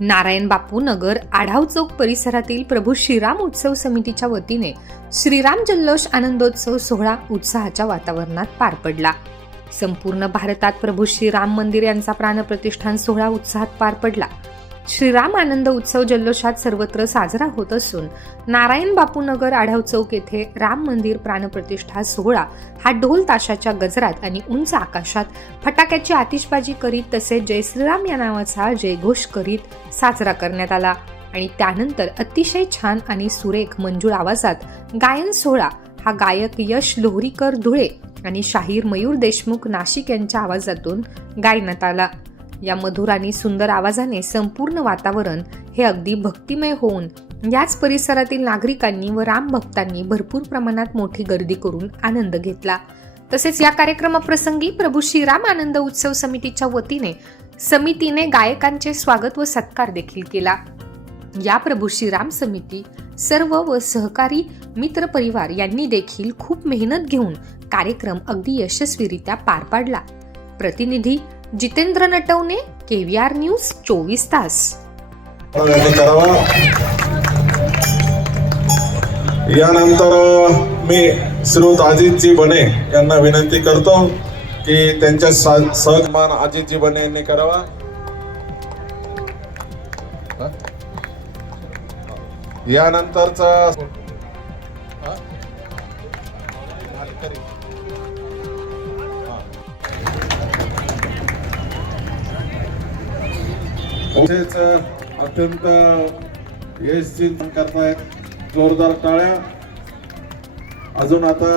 नारायण बापू नगर आढाव चौक परिसरातील प्रभू श्रीराम उत्सव समितीच्या वतीने श्रीराम जल्लोष आनंदोत्सव सोहळा उत्साहाच्या वातावरणात पार पडला. संपूर्ण भारतात प्रभू श्रीराम मंदिर यांचा प्राणप्रतिष्ठान सोहळा उत्साहात पार पडला. श्रीराम आनंद उत्सव जल्लोषात सर्वत्र साजरा होत असून नारायण बापूनगर आढाव चौक येथे राम मंदिर प्राणप्रतिष्ठा सोहळा हा ढोल ताशाच्या गजरात आणि उंच आकाशात फटाक्याची आतिषबाजी करीत तसेच जय श्रीराम या नावाचा जयघोष करीत साजरा करण्यात आला. आणि त्यानंतर अतिशय छान आणि सुरेख मंजूळ आवाजात गायन सोहळा हा गायक यश लोहरीकर धुळे आणि शाहीर मयूर देशमुख नाशिक यांच्या आवाजातून गायनात आला. या मधुर आणि सुंदर आवाजाने संपूर्ण वातावरण हे अगदी भक्तिमय होऊन याच परिसरातील नागरिकांनी व राम भक्तांनी भरपूर प्रमाणात मोठी गर्दी करून आनंद घेतला. तसेच या कार्यक्रमाप्रसंगी प्रभू श्रीराम आनंद उत्सव समितीच्या वतीने समितीने गायकांचे स्वागत व सत्कार देखील केला. या प्रभू श्रीराम समिती सर्व व सहकारी मित्र परिवार यांनी देखील खूप मेहनत घेऊन कार्यक्रम अगदी यशस्वीरित्या पार पाडला. प्रतिनिधी जितेंद्र नटवणे केव्हीआर न्यूज चोवीस तास. करावा यानंतर मी श्रोत अजितजी बने यांना विनंती करतो की त्यांच्या सहमान अजितजी बने यांनी करावा. यानंतरचा तसेच अत्यंत यशस्वी करतायत जोरदार टाळ्या. अजून आता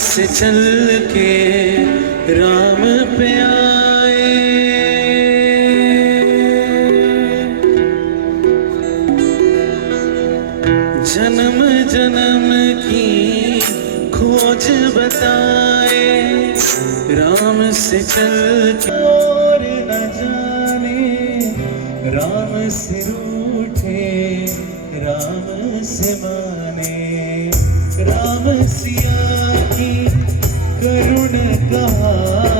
पास चल के राम पे आए। जन्म जन्म की खोज बताए राम से चल के और न जाने राम से रूठे राम से मा ഗുണകാ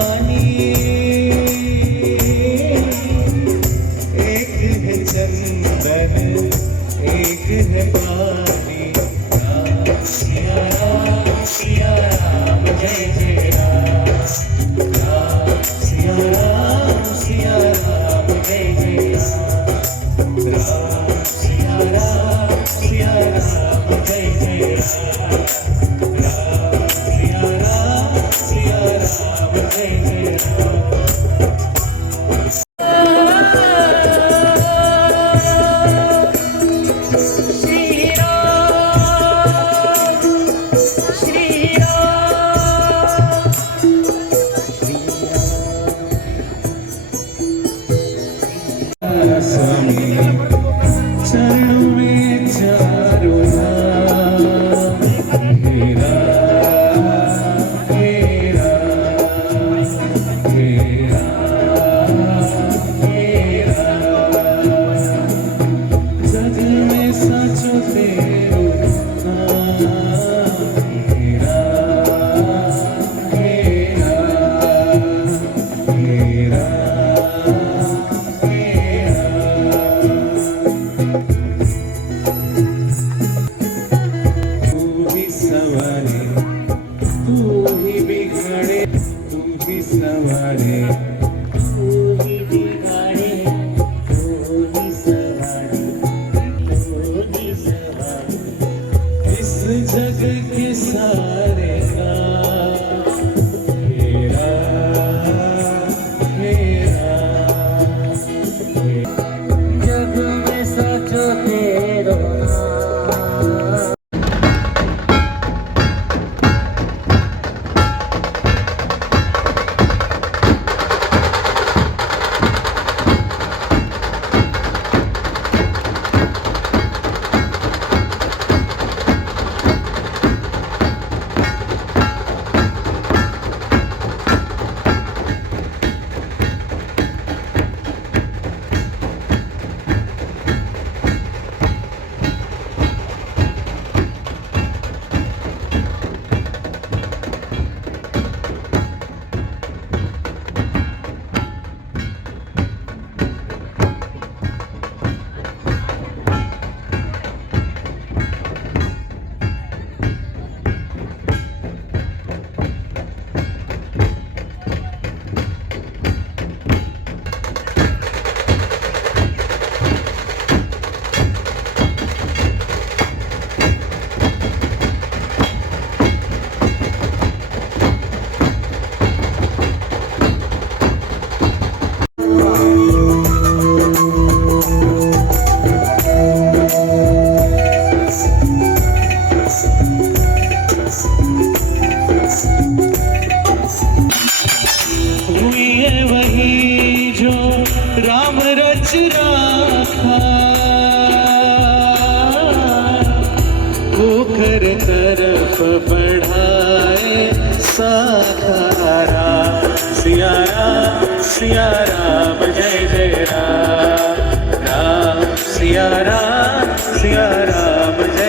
जग के सारे रच राखा होकर तरफ बढ़ाए साखारा सिया राम सिया राम जय जय राम राम सिया राम सिया राम जय जय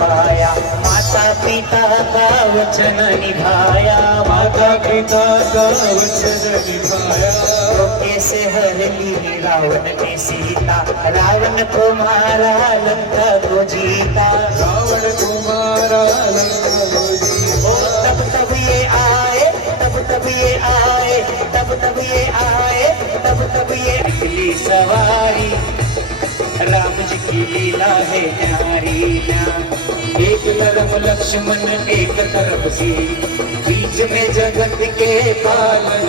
पाया। माता पिता का वचन निभाया। माता पिता का वचन निभाया। कैसे हर ली रावण ने सीता। रावण को मारा लंका को जीता। रावण कुमारा लंका ओ तब तब ये आए तब तब ये आए तब तब ये आए तब तब ये निकली सवारी। राम की लीला है न्यारी एक तरफ़ लक्ष्मण एक तरफ़ सी बीच में जगत के पालन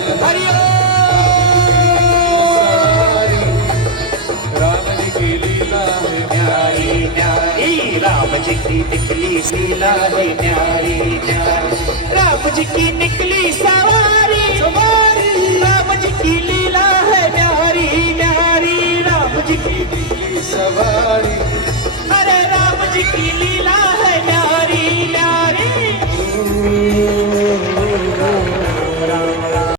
राम जी की लीला है न्यारी न्यारी राम जी की निकली लीला है न्यारी न्यारी राम जी की निकली